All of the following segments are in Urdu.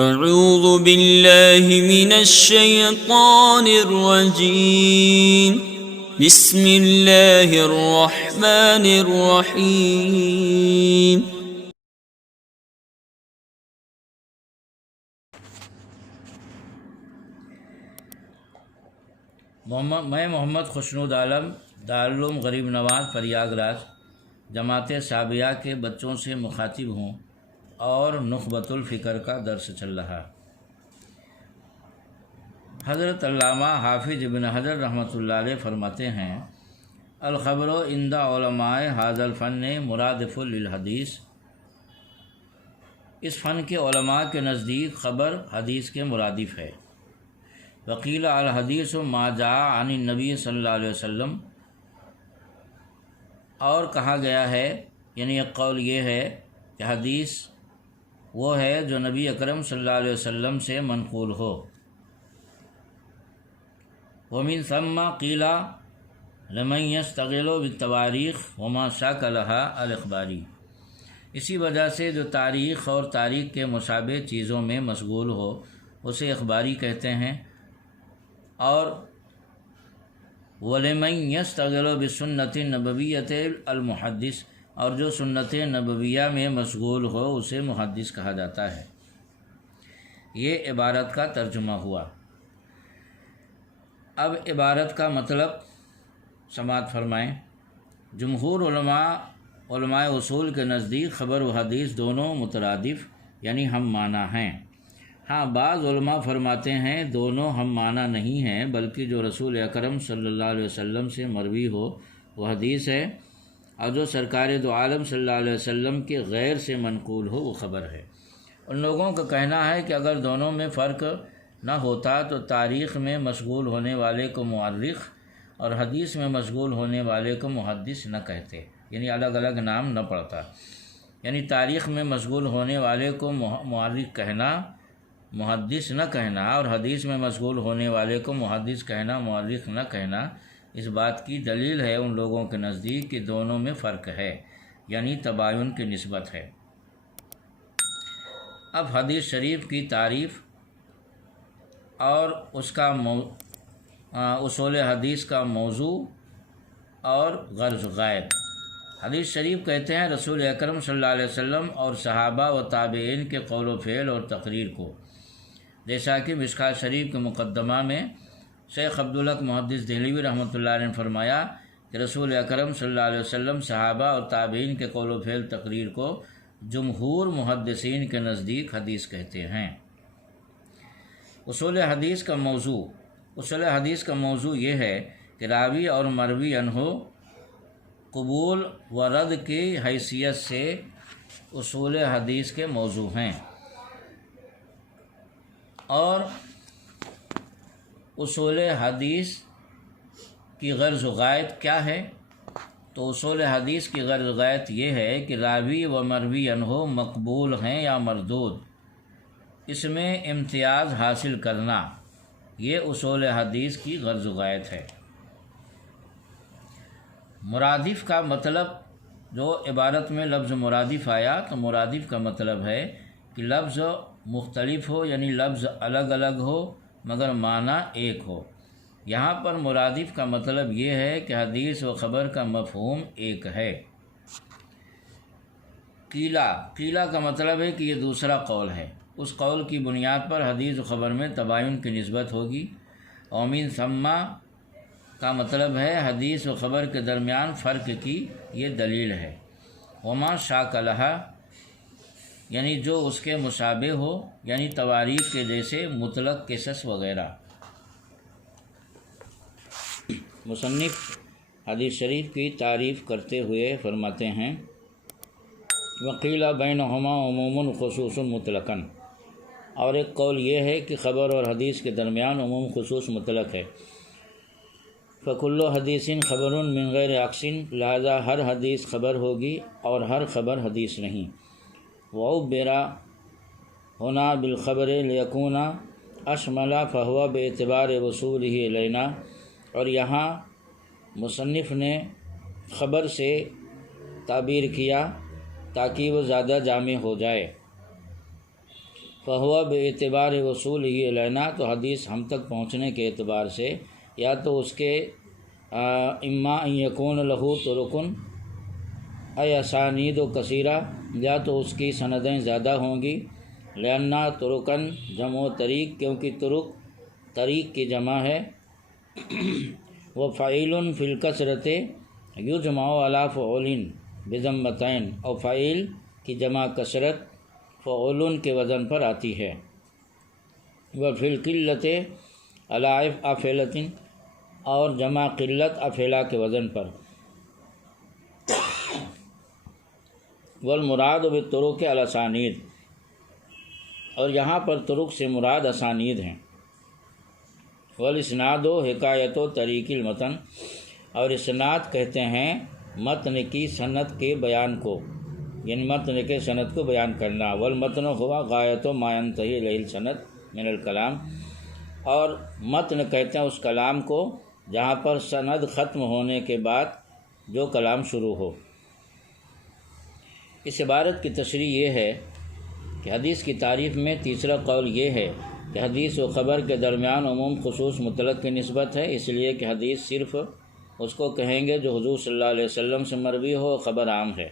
اعوذ باللہ من الشیطان الرجیم بسم اللہ الرحمن الرحیم میں محمد خوشنود عالم دارالعلوم غریب نواز پریاگ راج جماعت صابیہ کے بچوں سے مخاطب ہوں اور نخبۃ الفکر کا درس چل رہا۔ حضرت علامہ حافظ ابن حجر رحمۃ اللہ علیہ فرماتے ہیں، الخبر عند علماء ھذا الفن مرادف للحدیث، اس فن کے علماء کے نزدیک خبر حدیث کے مرادف ہے۔ وقیل الحدیث ما جاء عن النبی صلی اللہ علیہ وسلم، اور کہا گیا ہے، یعنی ایک قول یہ ہے کہ حدیث وہ ہے جو نبی اکرم صلی اللہ علیہ وسلم سے منقول ہو۔ ومن ثم قیل لمن یشتغل بالتواریخ وما شاک لها الاخباری، اسی وجہ سے جو تاریخ اور تاریخ کے مشابہ چیزوں میں مشغول ہو اسے اخباری کہتے ہیں، اور وَلِمَنْ يَشْتَغِلُ بِسُنَّةِ النَّبَوِيَّةِ الْمُحَدِّثِ، اور جو سنت نبویہ میں مشغول ہو اسے محدث کہا جاتا ہے۔ یہ عبارت کا ترجمہ ہوا۔ اب عبارت کا مطلب سماعت فرمائیں۔ جمہور علماء اصول کے نزدیک خبر و حدیث دونوں مترادف یعنی ہم معنی ہیں۔ ہاں، بعض علماء فرماتے ہیں دونوں ہم معنی نہیں ہیں، بلکہ جو رسول اکرم صلی اللہ علیہ وسلم سے مروی ہو وہ حدیث ہے، اور جو سرکار دو عالم صلی اللہ علیہ وسلم کے غیر سے منقول ہو وہ خبر ہے۔ ان لوگوں کا کہنا ہے کہ اگر دونوں میں فرق نہ ہوتا تو تاریخ میں مشغول ہونے والے کو مورخ اور حدیث میں مشغول ہونے والے کو محدث نہ کہتے، یعنی الگ الگ نام نہ پڑتا۔ یعنی تاریخ میں مشغول ہونے والے کو مورخ کہنا، محدث نہ کہنا، اور حدیث میں مشغول ہونے والے کو محدث کہنا، مورخ نہ کہنا، اس بات کی دلیل ہے ان لوگوں کے نزدیک کہ دونوں میں فرق ہے، یعنی تباین کی نسبت ہے۔ اب حدیث شریف کی تعریف اور اس کا اصول حدیث کا موضوع اور غرض غائب۔ حدیث شریف کہتے ہیں رسول اکرم صلی اللہ علیہ وسلم اور صحابہ و تابعین کے قول و فعل اور تقریر کو، جیسا کہ مشکوٰۃ شریف کے مقدمہ میں شیخ عبدالحق محدث دہلوی رحمۃ اللہ علیہ نے فرمایا کہ رسول اکرم صلی اللہ علیہ وسلم صحابہ اور تابعین کے قول و فعل تقریر کو جمہور محدثین کے نزدیک حدیث کہتے ہیں۔ اصول حدیث کا موضوع یہ ہے کہ راوی اور مروی عنہ قبول و رد کی حیثیت سے اصول حدیث کے موضوع ہیں، اور اصول حدیث کی غرض و غایت کیا ہے؟ تو اصول حدیث کی غرض و غایت یہ ہے کہ راوی و مروی عنہ مقبول ہیں یا مردود، اس میں امتیاز حاصل کرنا، یہ اصول حدیث کی غرض و غایت ہے۔ مرادف کا مطلب، جو عبارت میں لفظ مرادف آیا تو مرادف کا مطلب ہے کہ لفظ مختلف ہو، یعنی لفظ الگ الگ ہو مگر معنی ایک ہو۔ یہاں پر مرادف کا مطلب یہ ہے کہ حدیث و خبر کا مفہوم ایک ہے۔ قیلا کا مطلب ہے کہ یہ دوسرا قول ہے، اس قول کی بنیاد پر حدیث و خبر میں تباین کی نسبت ہوگی۔ اور من ثم کا مطلب ہے حدیث و خبر کے درمیان فرق کی یہ دلیل ہے۔ وما شاک لہا، یعنی جو اس کے مشابہ ہو، یعنی تواریخ کے جیسے مطلق قصص وغیرہ۔ مصنف حدیث شریف کی تعریف کرتے ہوئے فرماتے ہیں، وقیل بینہما عموم خصوص مطلقاً، اور ایک قول یہ ہے کہ خبر اور حدیث کے درمیان عموم خصوص مطلق ہے۔ فکل حدیث خبر من غیر عکس، لہذا ہر حدیث خبر ہوگی اور ہر خبر حدیث نہیں۔ وعبر ہونا بالخبر لیکون اشمل فہو باعتبار وصوله الینا، اور یہاں مصنف نے خبر سے تعبیر کیا تاکہ وہ زیادہ جامع ہو جائے۔ فہو بے اعتبار وصول ہی علینا، تو حدیث ہم تک پہنچنے کے اعتبار سے یا تو اس کے اما ان یکون لہو ترکن ای اسانید و کثیرہ، یا تو اس کی سندیں زیادہ ہوں گی، لأنہ ترکن جمع طریق، کیونکہ طریق کی جمع ہے، وہ فعیل فی الکثرت یجمع علی فعول بضمتین، اور فعیل کی جمع کثرت فعول کے وزن پر آتی ہے، وہ فی القلت علی افعلۃ، اور جمع قلت افعلا کے وزن پر، والمراد بالطرق الاسانید، اور یہاں پر طرق سے مراد اسانید ہیں، والاسناد و حکایت و طریق المتن، اور اسناد کہتے ہیں متن کی سند کے بیان کو، یعنی متن کے سند کو بیان کرنا، والمتن ہوا غایت و ما ینتہی الیہ السند من الکلام، اور متن کہتے ہیں اس کلام کو جہاں پر سند ختم ہونے کے بعد جو کلام شروع ہو۔ اس عبارت کی تشریح یہ ہے کہ حدیث کی تعریف میں تیسرا قول یہ ہے کہ حدیث و خبر کے درمیان عموم خصوص مطلق کی نسبت ہے، اس لیے کہ حدیث صرف اس کو کہیں گے جو حضور صلی اللہ علیہ وسلم سے مروی ہو، خبر عام ہے،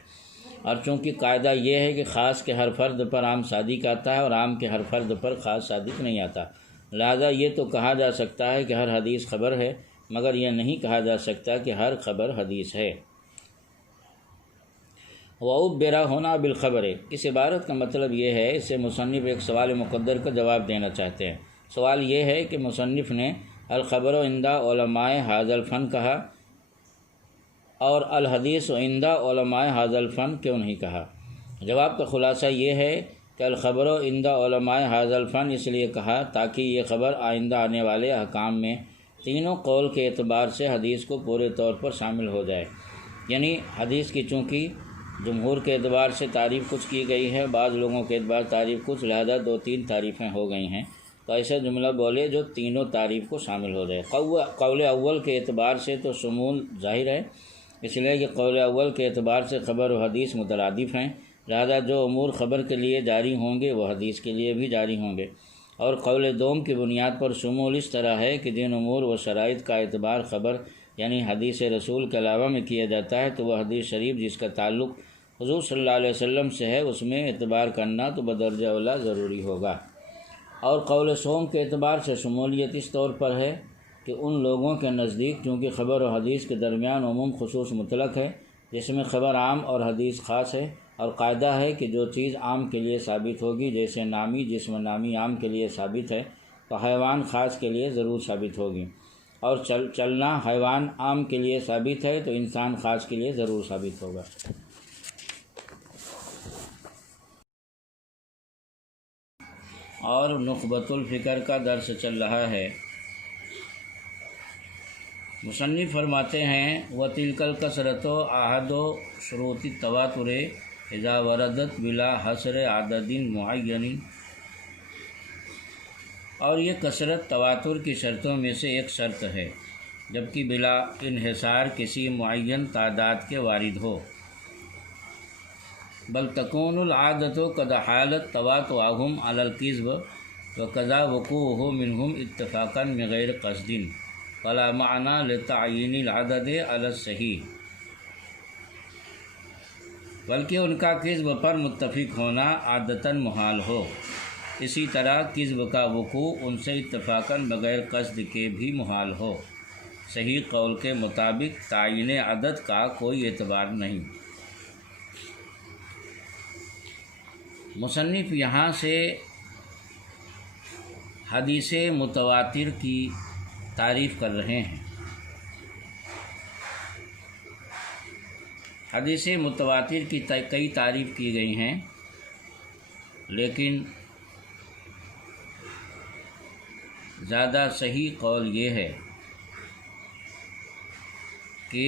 اور چونکہ قاعدہ یہ ہے کہ خاص کے ہر فرد پر عام صادق آتا ہے اور عام کے ہر فرد پر خاص صادق نہیں آتا، لہذا یہ تو کہا جا سکتا ہے کہ ہر حدیث خبر ہے، مگر یہ نہیں کہا جا سکتا کہ ہر خبر حدیث ہے۔ وَعُبِّرَ ہونا بالخبر، اس عبارت کا مطلب یہ ہے، اس سے مصنف ایک سوال مقدر کا جواب دینا چاہتے ہیں۔ سوال یہ ہے کہ مصنف نے الخبر عند علماء ھذا الفن کہا اور الحدیث عند علماء ھذا الفن کیوں نہیں کہا؟ جواب کا خلاصہ یہ ہے کہ الخبر عند علماء ھذا الفن اس لیے کہا تاکہ یہ خبر آئندہ آنے والے احکام میں تینوں قول کے اعتبار سے حدیث کو پورے طور پر شامل ہو جائے، یعنی حدیث کی چونکہ جمہور کے اعتبار سے تعریف کچھ کی گئی ہے، بعض لوگوں کے اعتبار تعریف کچھ، لہذا 2-3 تعریفیں ہو گئی ہیں، تو ایسا جملہ بولے جو تینوں تعریف کو شامل ہو جائے۔ قول اول کے اعتبار سے تو شمول ظاہر ہے، اس لیے کہ قول اول کے اعتبار سے خبر و حدیث مترادف ہیں، لہذا جو امور خبر کے لیے جاری ہوں گے وہ حدیث کے لیے بھی جاری ہوں گے، اور قول دوم کی بنیاد پر شمول اس طرح ہے کہ جن امور و شرائط کا اعتبار خبر یعنی حدیث رسول کے علاوہ میں کیا جاتا ہے تو وہ حدیث شریف جس کا تعلق حضور صلی اللہ علیہ وسلم سے ہے اس میں اعتبار کرنا تو بدرجہ اولیٰ ضروری ہوگا۔ اور قول سوم کے اعتبار سے شمولیت اس طور پر ہے کہ ان لوگوں کے نزدیک چونکہ خبر و حدیث کے درمیان عموم خصوص مطلق ہے، جس میں خبر عام اور حدیث خاص ہے، اور قاعدہ ہے کہ جو چیز عام کے لیے ثابت ہوگی، جیسے نامی جسم نامی عام کے لیے ثابت ہے تو حیوان خاص کے لیے ضرور ثابت ہوگی، اور چلنا حیوان عام کے لیے ثابت ہے تو انسان خاص کے لیے ضرور ثابت ہوگا۔ اور نخبۃ الفکر کا درس چل رہا ہے۔ مصنف فرماتے ہیں وَتِلْكَ الْكَثْرَةُ أَحَدُ شُرُوطِ التَّوَاتُرِ إِذَا وَرَدَتْ بِلَا حَصْرِ عَدَدٍ مُعَيَّنٍ، اور یہ کثرت تواتر کی شرطوں میں سے ایک شرط ہے جبکہ بلا انحصار کسی معین تعداد کے وارد ہو، بل تکون العادت قد حالت تواتعهم على الكذب وكذا وقوعه منهم اتفاقا من غیر قصد فلا معنى لتعیین العدد على الصحیح، بلکہ ان کا کذب پر متفق ہونا عادتاً محال ہو، اسی طرح کذب کا وقوع ان سے اتفاقاً بغیر قصد کے بھی محال ہو۔ صحیح قول کے مطابق تعیین عدد کا کوئی اعتبار نہیں۔ مصنف یہاں سے حدیث متواتر کی تعریف کر رہے ہیں۔ حدیث متواتر کی کئی تعریف کی گئی ہیں، لیکن زیادہ صحیح قول یہ ہے کہ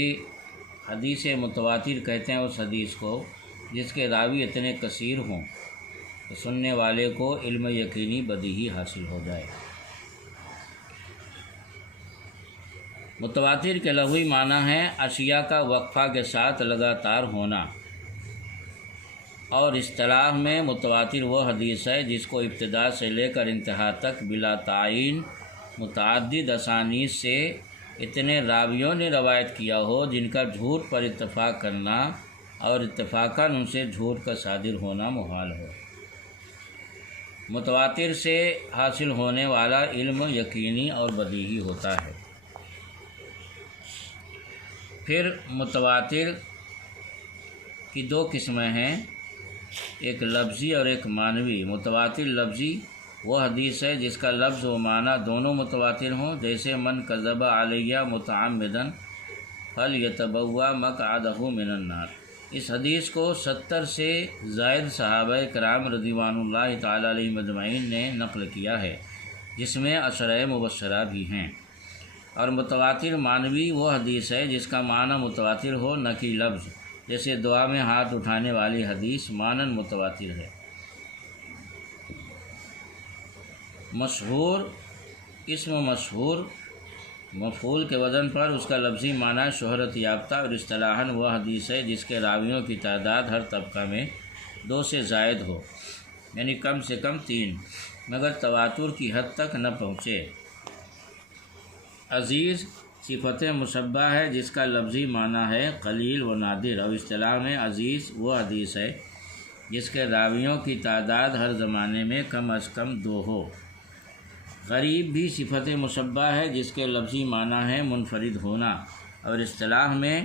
حدیث متواتر کہتے ہیں اس حدیث کو جس کے راوی اتنے کثیر ہوں تو سننے والے کو علم یقینی بدیہی حاصل ہو جائے۔ متواتر کے لغوی معنی ہے اشیاء کا وقفہ کے ساتھ لگاتار ہونا، اور اصطلاح میں متواتر وہ حدیث ہے جس کو ابتدا سے لے کر انتہا تک بلا تعین متعدد اسانید سے اتنے راویوں نے روایت کیا ہو جن کا جھوٹ پر اتفاق کرنا اور اتفاقاً ان سے جھوٹ کا صادر ہونا محال ہو۔ متواتر سے حاصل ہونے والا علم یقینی اور بدیہی ہوتا ہے۔ پھر متواتر کی دو قسمیں ہیں، ایک لفظی اور ایک معنوی۔ متواتر لفظی وہ حدیث ہے جس کا لفظ و معنی دونوں متواتر ہوں، جیسے من کذب علیہ متعمدا فلیتبوأ مقعدہ من النار۔ اس حدیث کو 70 سے زائد صحابہ کرام رضوان اللہ تعالی علیہم اجمعین نے نقل کیا ہے، جس میں عشرہ مبشرہ بھی ہیں۔ اور متواتر معنوی وہ حدیث ہے جس کا معنی متواتر ہو نہ کہ لفظ، جیسے دعا میں ہاتھ اٹھانے والی حدیث معنن متواتر ہے۔ مشہور اسم مشہور مفعول کے وزن پر اس کا لفظی معنی شہرت یافتہ، اور اصطلاحاً وہ حدیث ہے جس کے راویوں کی تعداد ہر طبقہ میں 2 سے زائد ہو، یعنی کم سے کم 3، مگر تواتر کی حد تک نہ پہنچے۔ عزیز صفت مشبہ ہے جس کا لفظی معنی ہے قلیل و نادر، اور اصطلاح میں عزیز وہ حدیث ہے جس کے راویوں کی تعداد ہر زمانے میں کم از کم 2 ہو۔ غریب بھی صفت مشبہ ہے جس کے لفظی معنی ہے منفرد ہونا، اور اصطلاح میں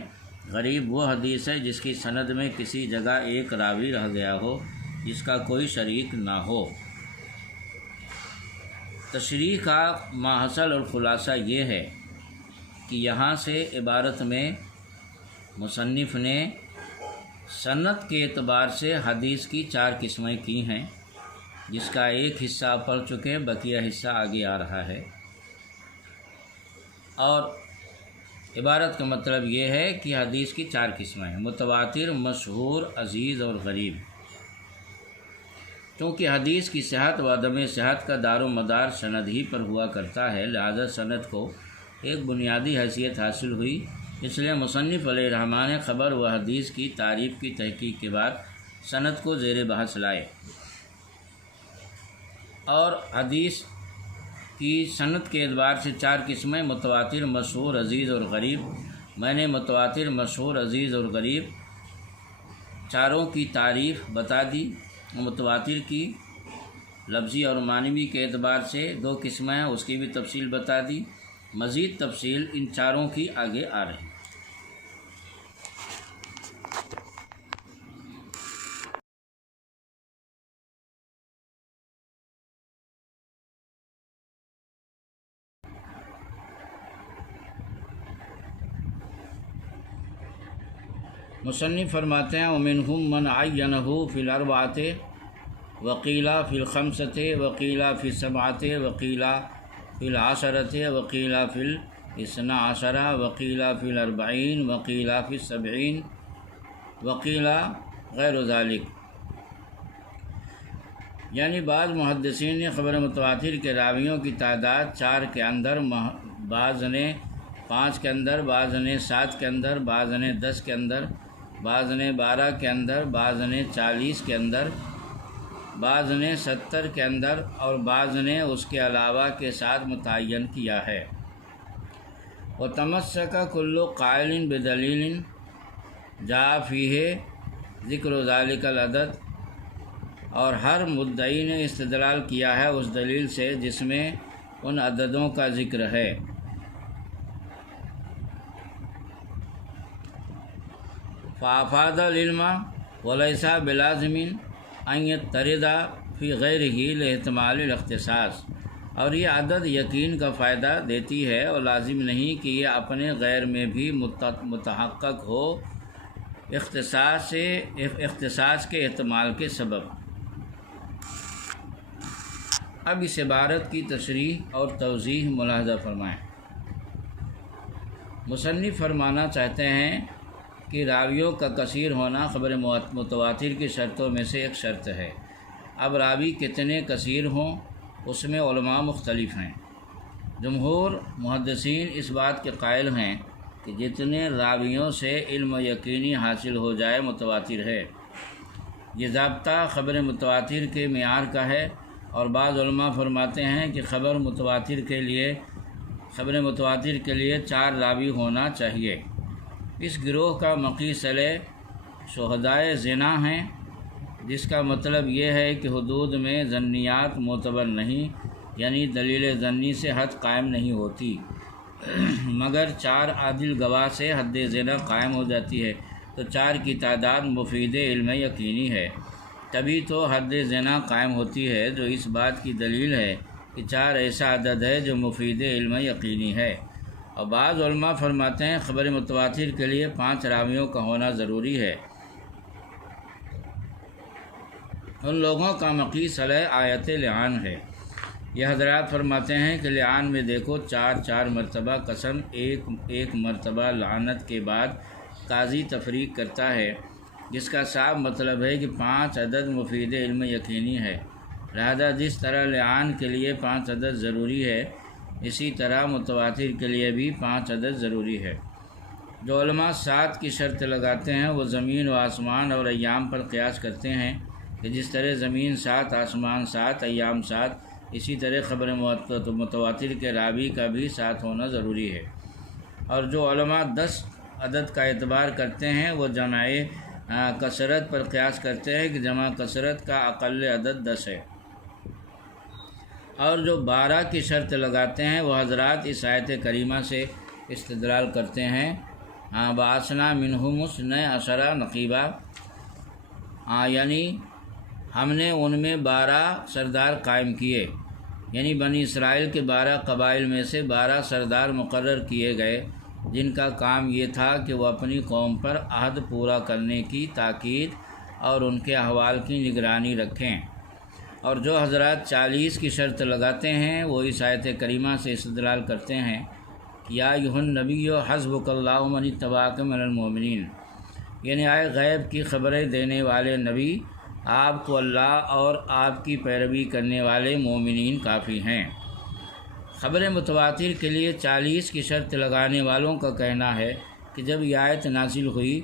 غریب وہ حدیث ہے جس کی سند میں کسی جگہ ایک راوی رہ گیا ہو جس کا کوئی شریک نہ ہو۔ تشریح کا ماحصل اور خلاصہ یہ ہے کہ یہاں سے عبارت میں مصنف نے سند کے اعتبار سے حدیث کی 4 قسمیں کی ہیں، جس کا ایک حصہ پڑھ چکے ہیں، بقیہ حصہ آگے آ رہا ہے۔ اور عبارت کا مطلب یہ ہے کہ حدیث کی 4 قسمیں ہیں، متواتر، مشہور، عزیز اور غریب۔ چونکہ حدیث کی صحت و عدم صحت کا دار و مدار سند ہی پر ہوا کرتا ہے، لہذا سند کو ایک بنیادی حیثیت حاصل ہوئی، اس لیے مصنف علیہ الرحمٰن نے خبر و حدیث کی تعریف کی تحقیق کے بعد سند کو زیر بحث لائے۔ اور حدیث کی سند کے اعتبار سے 4 قسمیں، متواتر، مشہور، عزیز اور غریب۔ میں نے متواتر، مشہور، عزیز اور غریب چاروں کی تعریف بتا دی۔ متواتر کی لفظی اور معنوی کے اعتبار سے 2 قسمیں ہیں، اس کی بھی تفصیل بتا دی۔ مزید تفصیل ان چاروں کی آگے آ رہی ہے۔ مصنف فرماتے ہیں ومنہم من عینہ فی الاربعۃ وقیل فی الخمسۃ وقیل فی السبعۃ وقیل فی العشرۃ وقیل فی الاثنی عشر وقیل فی الاربعین وقیل فی السبعین وقیل غیر ذلک۔ یعنی بعض محدثین نے خبر متواتر کے راویوں کی تعداد 4 کے اندر، بعض نے 5 کے اندر، بعض نے 7 کے اندر، بعض نے 10 کے اندر، بعض نے 12 کے اندر، بعض نے 40 کے اندر، بعض نے 70 کے اندر، اور بعض نے اس کے علاوہ کے ساتھ متعین کیا ہے۔ وتمسک کل قائل بدلیل جاء فیہ ذکر ذلک العدد، اور ہر مدعی نے استدلال کیا ہے اس دلیل سے جس میں ان عددوں کا ذکر ہے۔ فافاد العلم وليس بلازم ان يطرد في غيره لاحتمال الاختصاص، اور یہ عدد یقین کا فائدہ دیتی ہے اور لازم نہیں کہ یہ اپنے غیر میں بھی متحقق ہو اختصاص کے احتمال کے سبب۔ اب اس عبارت کی تشریح اور توضیح ملاحظہ فرمائیں۔ مصنف فرمانا چاہتے ہیں کہ راویوں کا کثیر ہونا خبر متواتر کی شرطوں میں سے ایک شرط ہے۔ اب راوی کتنے کثیر ہوں اس میں علماء مختلف ہیں۔ جمہور محدثین اس بات کے قائل ہیں کہ جتنے راویوں سے علم یقینی حاصل ہو جائے متواتر ہے، یہ ضابطہ خبر متواتر کے معیار کا ہے، اور بعض علماء فرماتے ہیں کہ خبر متواتر کے لیے 4 راوی ہونا چاہیے۔ اس گروہ کا مقیس علیہ شہدائے زنا ہیں، جس کا مطلب یہ ہے کہ حدود میں ظنیات معتبر نہیں، یعنی دلیل ظنی سے حد قائم نہیں ہوتی، مگر 4 عادل گواہ سے حد زنا قائم ہو جاتی ہے، تو 4 کی تعداد مفید علم یقینی ہے۔ تبھی تو حد زنا قائم ہوتی ہے، جو اس بات کی دلیل ہے کہ 4 ایسا عدد ہے جو مفید علم یقینی ہے۔ اور بعض علماء فرماتے ہیں خبر متواتر کے لیے 5 راویوں کا ہونا ضروری ہے۔ ان لوگوں کا مقیس علیہ آیت لعان ہے۔ یہ حضرات فرماتے ہیں کہ لعان میں دیکھو 4 مرتبہ قسم، ایک مرتبہ لعنت کے بعد قاضی تفریق کرتا ہے، جس کا صاف مطلب ہے کہ 5 عدد مفید علم یقینی ہے۔ لہذا جس طرح لعان کے لیے 5 عدد ضروری ہے، اسی طرح متواتر کے لیے بھی 5 عدد ضروری ہے۔ جو علماء 7 کی شرط لگاتے ہیں وہ زمین و آسمان اور ایام پر قیاس کرتے ہیں کہ جس طرح زمین 7، آسمان 7، ایام 7، اسی طرح خبر متواتر کے راوی کا بھی 7 ہونا ضروری ہے۔ اور جو علماء 10 عدد کا اعتبار کرتے ہیں وہ جمع کثرت پر قیاس کرتے ہیں کہ جمع کثرت کا اقل عدد 10 ہے۔ اور جو 12 کی شرط لگاتے ہیں وہ حضرات اس آیت کریمہ سے استدلال کرتے ہیں، بَعَثْنَا مِنْهُمُ اثْنَیْ عَشَرَ نَقِیبًا، یعنی ہم نے ان میں 12 سردار قائم کیے، یعنی بنی اسرائیل کے 12 قبائل میں سے 12 سردار مقرر کیے گئے، جن کا کام یہ تھا کہ وہ اپنی قوم پر عہد پورا کرنے کی تاکید اور ان کے احوال کی نگرانی رکھیں۔ اور جو حضرات 40 کی شرط لگاتے ہیں وہ اس آیت کریمہ سے استدلال کرتے ہیں کہ یا ایھا النبی حسبک اللہ ومن اتبعک من المؤمنین، یعنی آئے غیب کی خبریں دینے والے نبی، آپ کو اللہ اور آپ کی پیروی کرنے والے مومنین کافی ہیں۔ خبر متواتر کے لیے 40 کی شرط لگانے والوں کا کہنا ہے کہ جب یہ آیت نازل ہوئی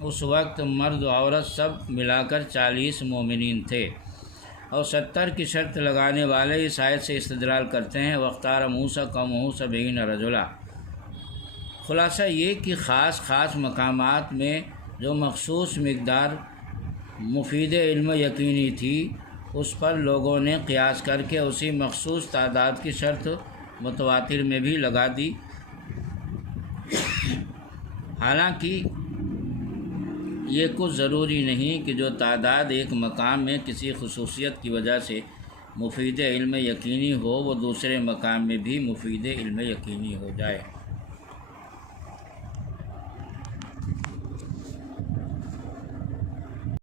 اس وقت مرد و عورت سب ملا کر 40 مومنین تھے، اور 70 کی شرط لگانے والے اس آیت سے استدلال کرتے ہیں وَاخْتَارَ مُوسَىٰ قَوْمَهُ 70 رَجُلًا۔ خلاصہ یہ کہ خاص مقامات میں جو مخصوص مقدار مفید علم یقینی تھی اس پر لوگوں نے قیاس کر کے اسی مخصوص تعداد کی شرط متواتر میں بھی لگا دی۔ حالانکہ یہ کچھ ضروری نہیں کہ جو تعداد ایک مقام میں کسی خصوصیت کی وجہ سے مفید علم یقینی ہو وہ دوسرے مقام میں بھی مفید علم یقینی ہو جائے۔